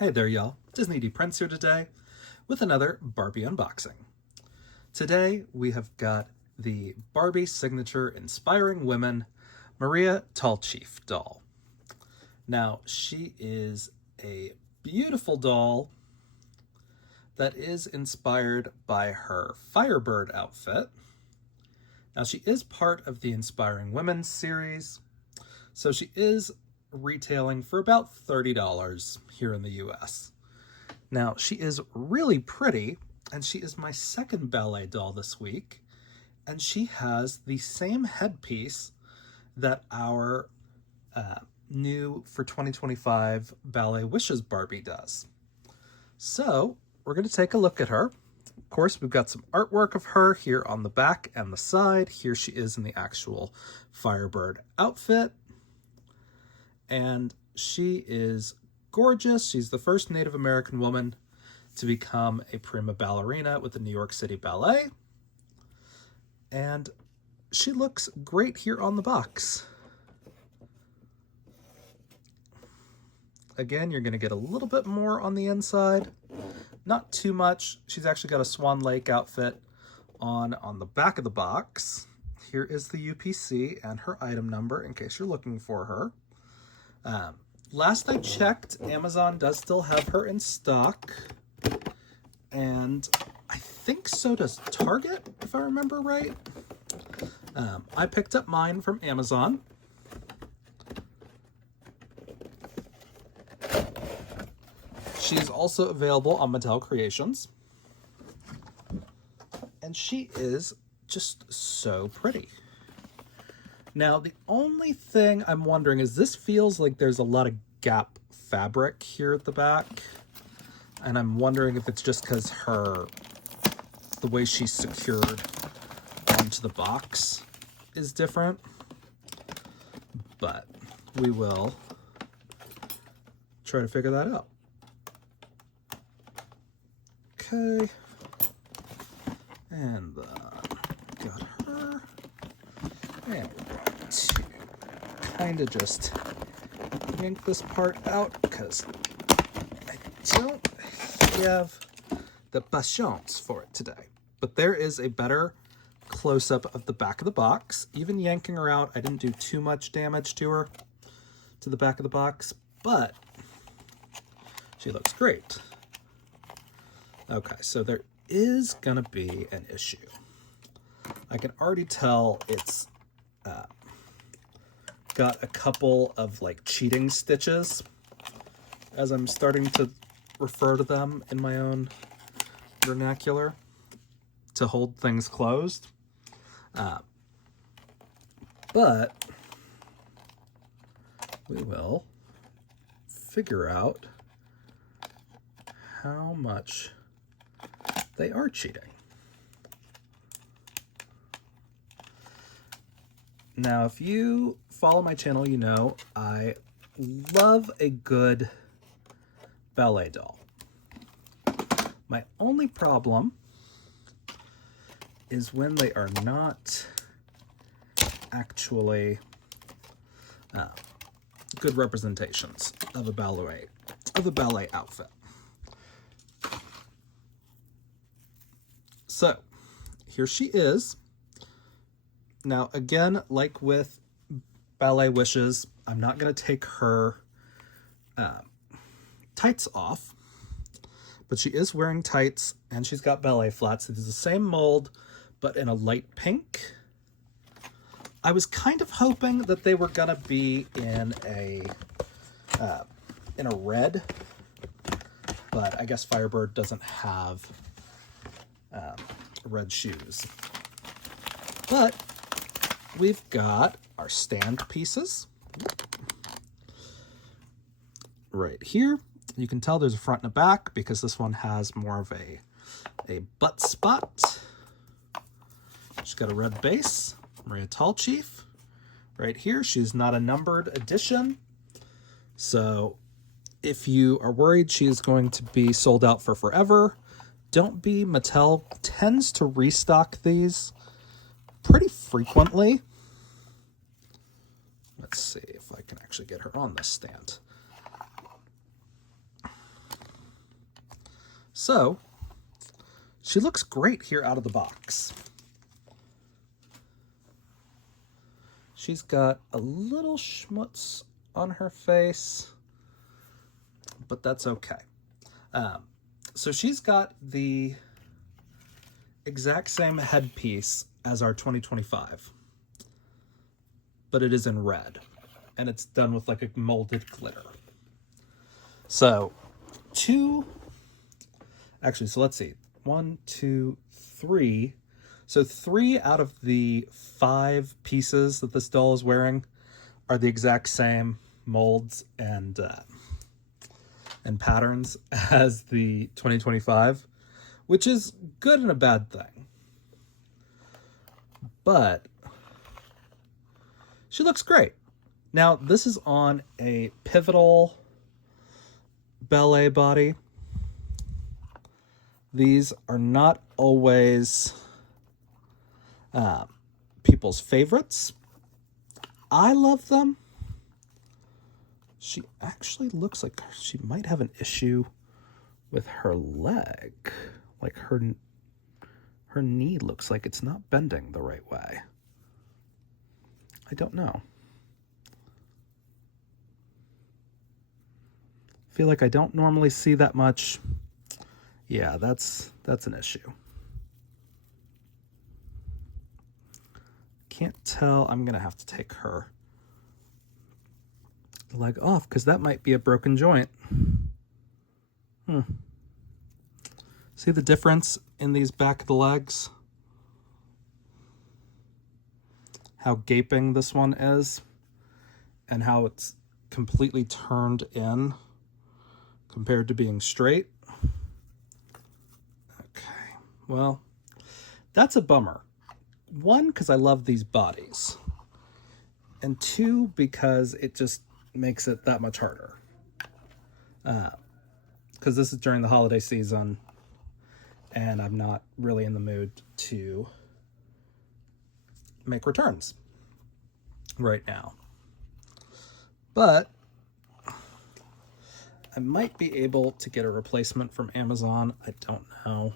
Hey there, y'all. Disney D Prince here today with another Barbie unboxing. Today we have got the Barbie Signature Inspiring Women Maria Tallchief doll. Now, she is a beautiful doll that is inspired by her Firebird outfit. Now, she is part of the Inspiring Women series, so she is retailing for about $30 here in the US. Now, she is really pretty, and she is my second ballet doll this week, and she has the same headpiece that our new for 2025 Ballet Wishes Barbie does. So we're going to take a look at her. Of course, we've got some artwork of her here on the back and the side. Here she is in the actual Firebird outfit. And she is gorgeous. She's the first Native American woman to become a prima ballerina with the New York City Ballet. And she looks great here on the box. Again, you're going to get a little bit more on the inside. Not too much. She's actually got a Swan Lake outfit on the back of the box. Here is the UPC and her item number in case you're looking for her. Last I checked, Amazon does still have her in stock, and I think so does Target, if I remember right. I picked up mine from Amazon. She's also available on Mattel Creations, and she is just so pretty. Now, the only thing I'm wondering is this feels like there's a lot of gap fabric here at the back. And I'm wondering if it's just because the way she's secured onto the box is different. But we will try to figure that out. Okay. And got her. And we're going to kind of just yank this part out because I don't have the patience for it today. But there is a better close-up of the back of the box. Even yanking her out, I didn't do too much damage to her, to the back of the box, but she looks great. Okay, so there is gonna be an issue. I can already tell it's got a couple of like cheating stitches, as I'm starting to refer to them in my own vernacular, to hold things closed. But we will figure out how much they are cheating. Now, if you follow my channel, you know I love a good ballet doll. My only problem is when they are not actually good representations of a ballet outfit. So here she is. Now, again, like with Ballet Wishes, I'm not going to take her tights off, but she is wearing tights and she's got ballet flats. It's the same mold, but in a light pink. I was kind of hoping that they were going to be in a red, but I guess Firebird doesn't have red shoes. But we've got our stand pieces right here. You can tell there's a front and a back because this one has more of a butt spot. She's got a red base, Maria Tallchief. Right here, she's not a numbered edition. So if you are worried she is going to be sold out for forever, don't be. Mattel tends to restock these pretty frequently. Let's see if I can actually get her on this stand. So she looks great here out of the box. She's got a little schmutz on her face, but that's okay. So she's got the exact same headpiece as our 2025, but it is in red, and it's done with like a molded glitter. So so let's see. 1, 2, 3. So 3 out of the 5 pieces that this doll is wearing are the exact same molds and patterns as the 2025, which is good and a bad thing. But she looks great. Now, this is on a pivotal ballet body. These are not always people's favorites. I love them. She actually looks like she might have an issue with her leg. Like her knee looks like it's not bending the right way. I don't know. I feel like I don't normally see that much. Yeah, that's an issue. Can't tell. I'm gonna have to take her leg off because that might be a broken joint. See the difference in these back of the legs? How gaping this one is and how it's completely turned in compared to being straight. Okay, well, that's a bummer. 1, because I love these bodies. And 2, because it just makes it that much harder. Because this is during the holiday season, and I'm not really in the mood to make returns right now. But I might be able to get a replacement from Amazon. I don't know.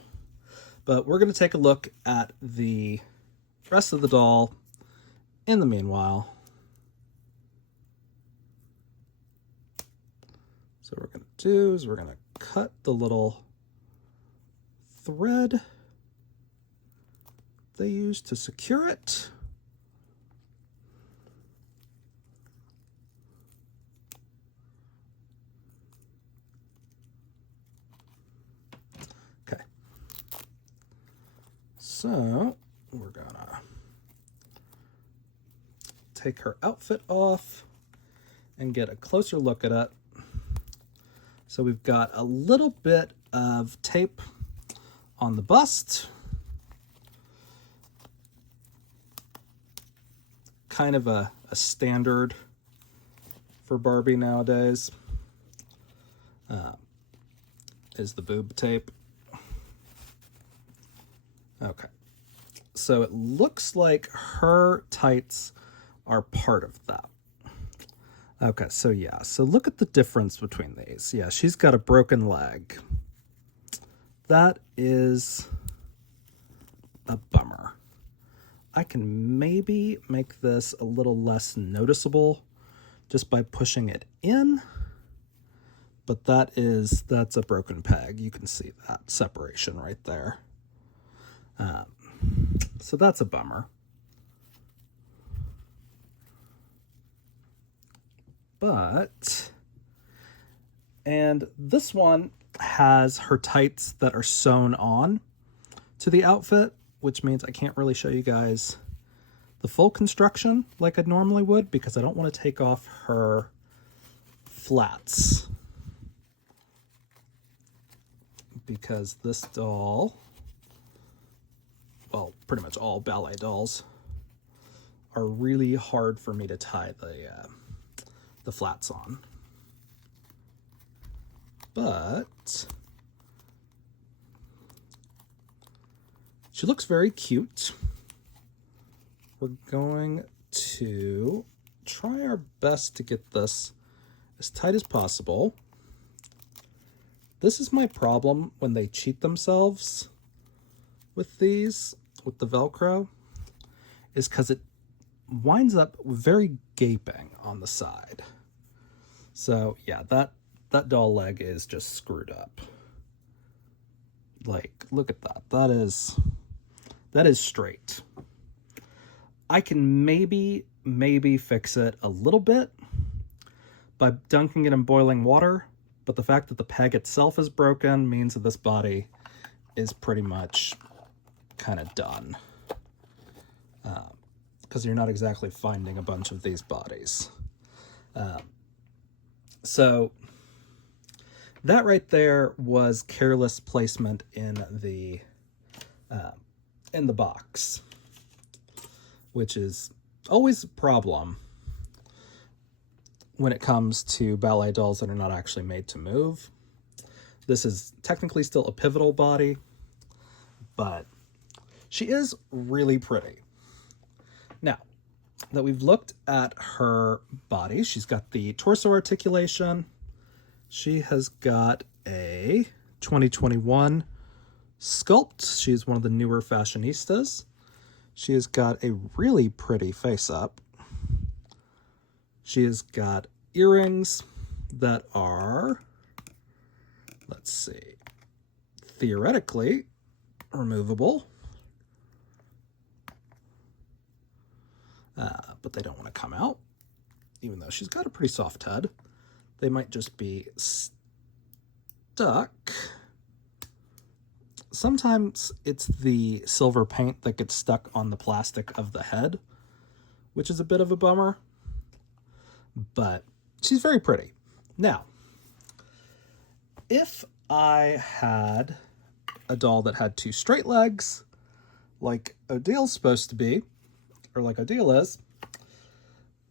But we're going to take a look at the rest of the doll in the meanwhile. So what we're going to do is we're going to cut the little thread they use to secure it. Okay. So we're gonna take her outfit off and get a closer look at it. So we've got a little bit of tape on the bust. Kind of a standard for Barbie nowadays is the boob tape. Okay. So it looks like her tights are part of that. Okay, so yeah, so look at the difference between these. Yeah, she's got a broken leg. That is a bummer. I can maybe make this a little less noticeable just by pushing it in, but that's a broken peg. You can see that separation right there. So that's a bummer. And this one has her tights that are sewn on to the outfit, which means I can't really show you guys the full construction like I normally would because I don't want to take off her flats. Because this doll, well, pretty much all ballet dolls, are really hard for me to tie the flats on. But she looks very cute. We're going to try our best to get this as tight as possible. This is my problem when they cheat themselves with these, with the Velcro, is because it winds up very gaping on the side. So yeah, that doll leg is just screwed up. Like, look at that. That is straight. I can maybe fix it a little bit by dunking it in boiling water, but the fact that the peg itself is broken means that this body is pretty much kind of done. Because you're not exactly finding a bunch of these bodies. So that right there was careless placement in the box, which is always a problem when it comes to ballet dolls that are not actually made to move. This is technically still a pivotal body, but she is really pretty. Now that we've looked at her body, she's got the torso articulation. She has got a 2021 sculpt. She's one of the newer fashionistas. She has got a really pretty face up. She has got earrings that are, let's see, theoretically removable. But they don't want to come out, even though she's got a pretty soft head. They might just be stuck. Sometimes it's the silver paint that gets stuck on the plastic of the head, which is a bit of a bummer. But she's very pretty. Now, if I had a doll that had two straight legs, like Odile's supposed to be, or like Odile is,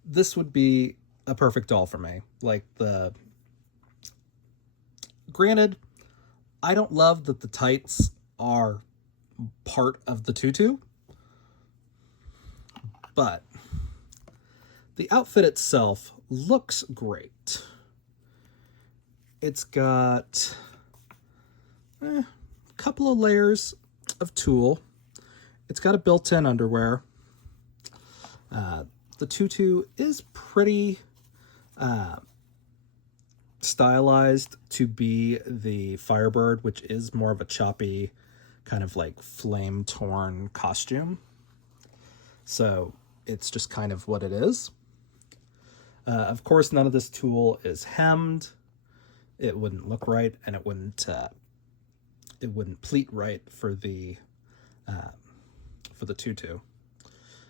this would be a perfect doll for me. Like, granted, I don't love that the tights are part of the tutu, but the outfit itself looks great. It's got a couple of layers of tulle. It's got a built-in underwear. The tutu is pretty stylized to be the Firebird, which is more of a choppy, kind of like flame-torn costume. So it's just kind of what it is. Of course, none of this tulle is hemmed. It wouldn't look right, and it wouldn't pleat right for the tutu.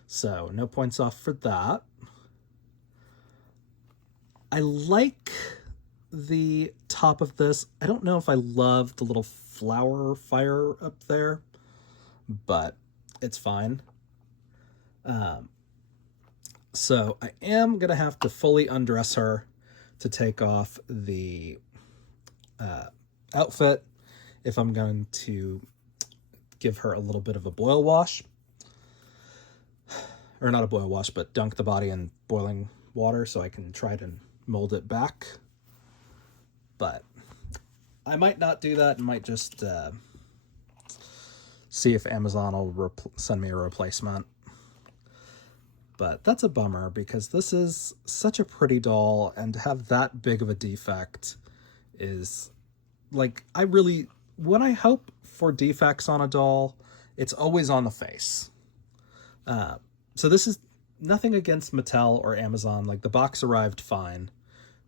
So no points off for that. I like the top of this. I don't know if I love the little flower fire up there, but it's fine. So I am going to have to fully undress her to take off the outfit if I'm going to give her a little bit of a boil wash. Or not a boil wash, but dunk the body in boiling water so I can try to mold it back. But I might not do that and might just see if Amazon will send me a replacement. But that's a bummer because this is such a pretty doll, and to have that big of a defect is like, when I hope for defects on a doll, it's always on the face. So this is nothing against Mattel or Amazon. Like, the box arrived fine.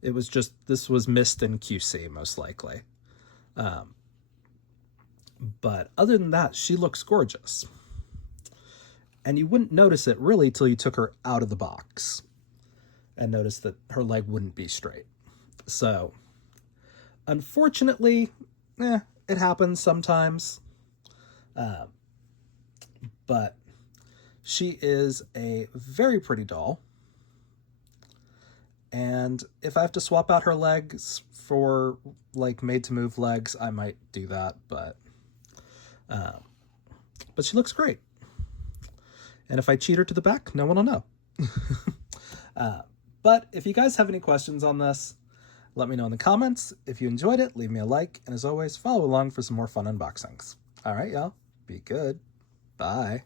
It was just, this was missed in QC, most likely. But other than that, she looks gorgeous. And you wouldn't notice it really till you took her out of the box and noticed that her leg wouldn't be straight. So, unfortunately, it happens sometimes. But she is a very pretty doll. And if I have to swap out her legs for, like, made-to-move legs, I might do that, but she looks great. And if I cheat her to the back, no one will know. But if you guys have any questions on this, Let me know in the comments. If you enjoyed it, leave me a like. And as always, follow along for some more fun unboxings. All right, y'all. Be good. Bye.